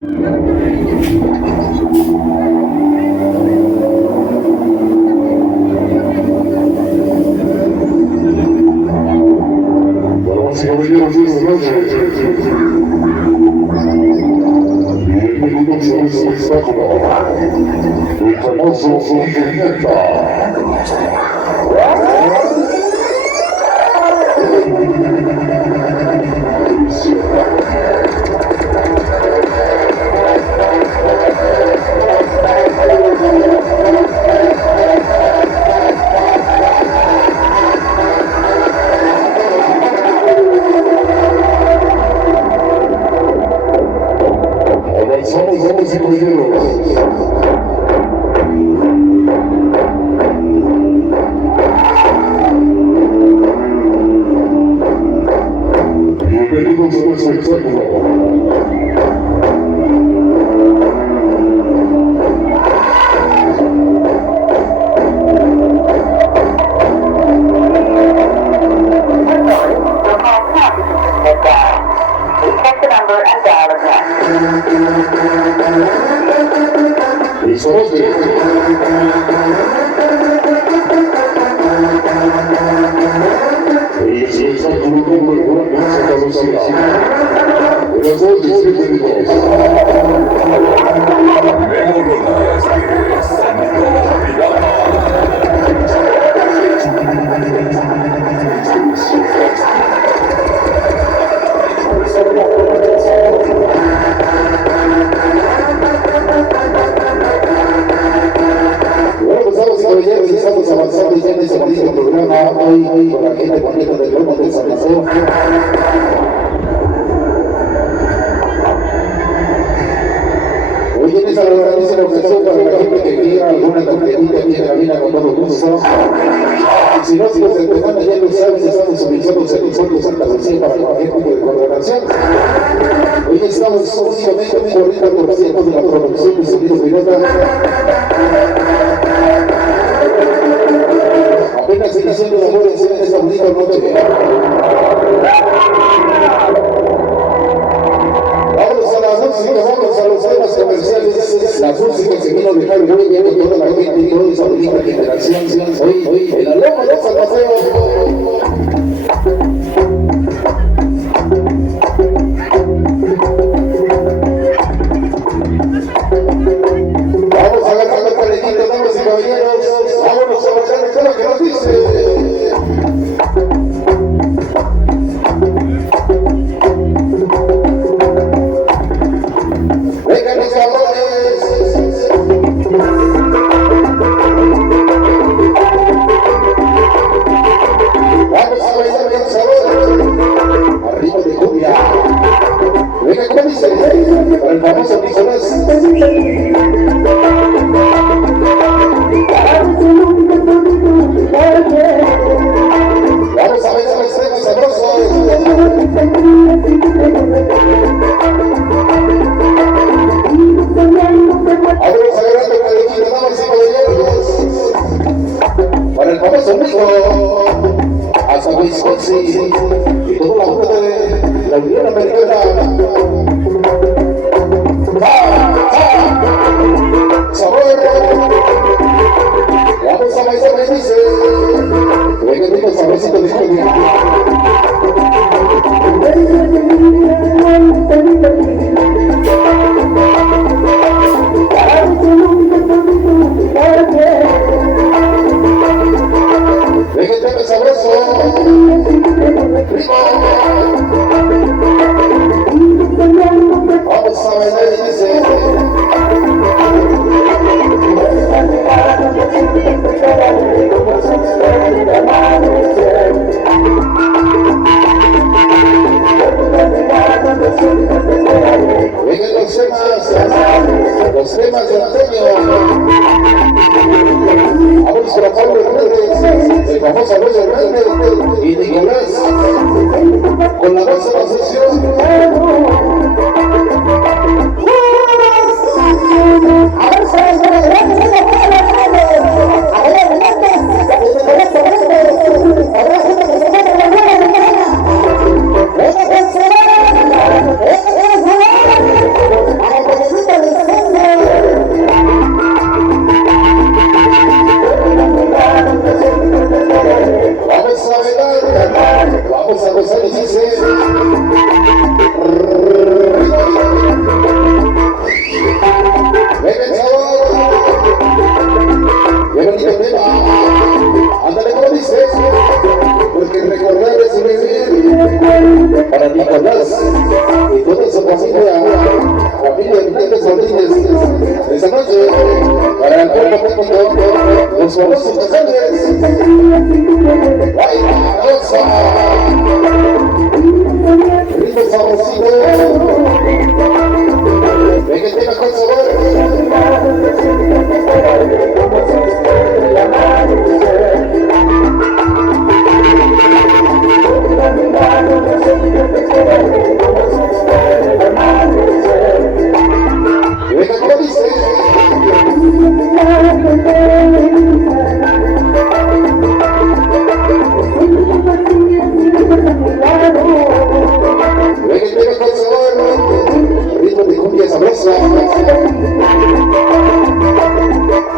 Damas y caballeros, buenas noches. Bienvenidos a este espectáculo, el famoso Indirecta. Avanzamos, damas y caballeros. Bienvenidos a nuestro espectáculo. Estamos de... El espectáculo número uno en esta velocidad. Buenas noches, bienvenidos. Estamos avanzando ya en este bonito programa hoy con la gente bonita del Lomo de San Mateo. Hoy en esta ocasión para la gente que quiera alguna tarjetita aquí en la mina con todo gusto. Si no, si los empezaron ya lo saben, estamos ubicados en el Puerto Santa Lucía para cualquier tipo de colaboración. Hoy estamos únicamente un 40% de la producción de sonido pirata. Apenas se haciendo labores en esta bonita noche. Vámonos a la música, vámonos a los temas comerciales. La música que vino a dejar huella con toda la gente y toda esa bonita generación. Hoy, en la Loma de San Mateo. Vamos a agarrar la paletita, damas y caballeros. Vámonos a bailar el tema que nos dice. Vengan los cabrones. Vamos a bailar bien sabor. Arriba de cumbia. Venga, ¿cómo dice? Para el famoso Nicolás. Vamos a bailar los temas sabrosos. Vamos a agarrar la calentita, damas y caballeros. Para el famoso Nico, hasta Wisconsin y toda la ruta de la Unión Americana. ¡Sabor! Vamos a bailar, me dice. Venga, tengo saborcito de cumbia. Venga, tengo sabroso. Primo. Vamos a bailar, me dice. Vengan los temas de Antonio. Vamos para Pablo Hernández, el famoso Pablo Hernández y Nicolás, con la voz de la sesión. Martínez. Esta noche, para el pueblo, los famosos chacales. ¡Baila, goza! Ritmo sabrosito. Ven que tenga con sabor. Venga, ¿cómo dice? Venga, tenga con sabor. Ritmo de cumbia sabrosa.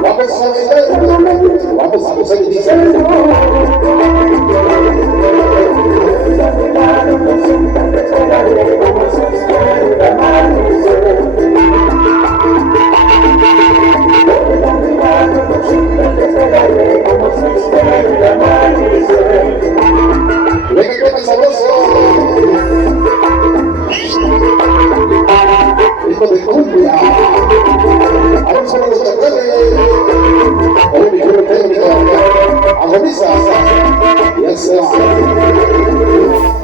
Vamos a bailar. Vamos a gozar y dice. Venga, que es sabroso. Hijo de cumbia. Ahora son los chacales. Oye, mi jefe técnico. Agoniza. Ya sea.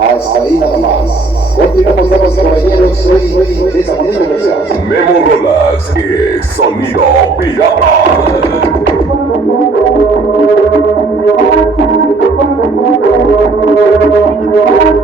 Hasta ahí nada más. Continuamos, damas y caballeros. Soy de esa manera versión. Memo Rolas y Sonido Pirata. Thank you.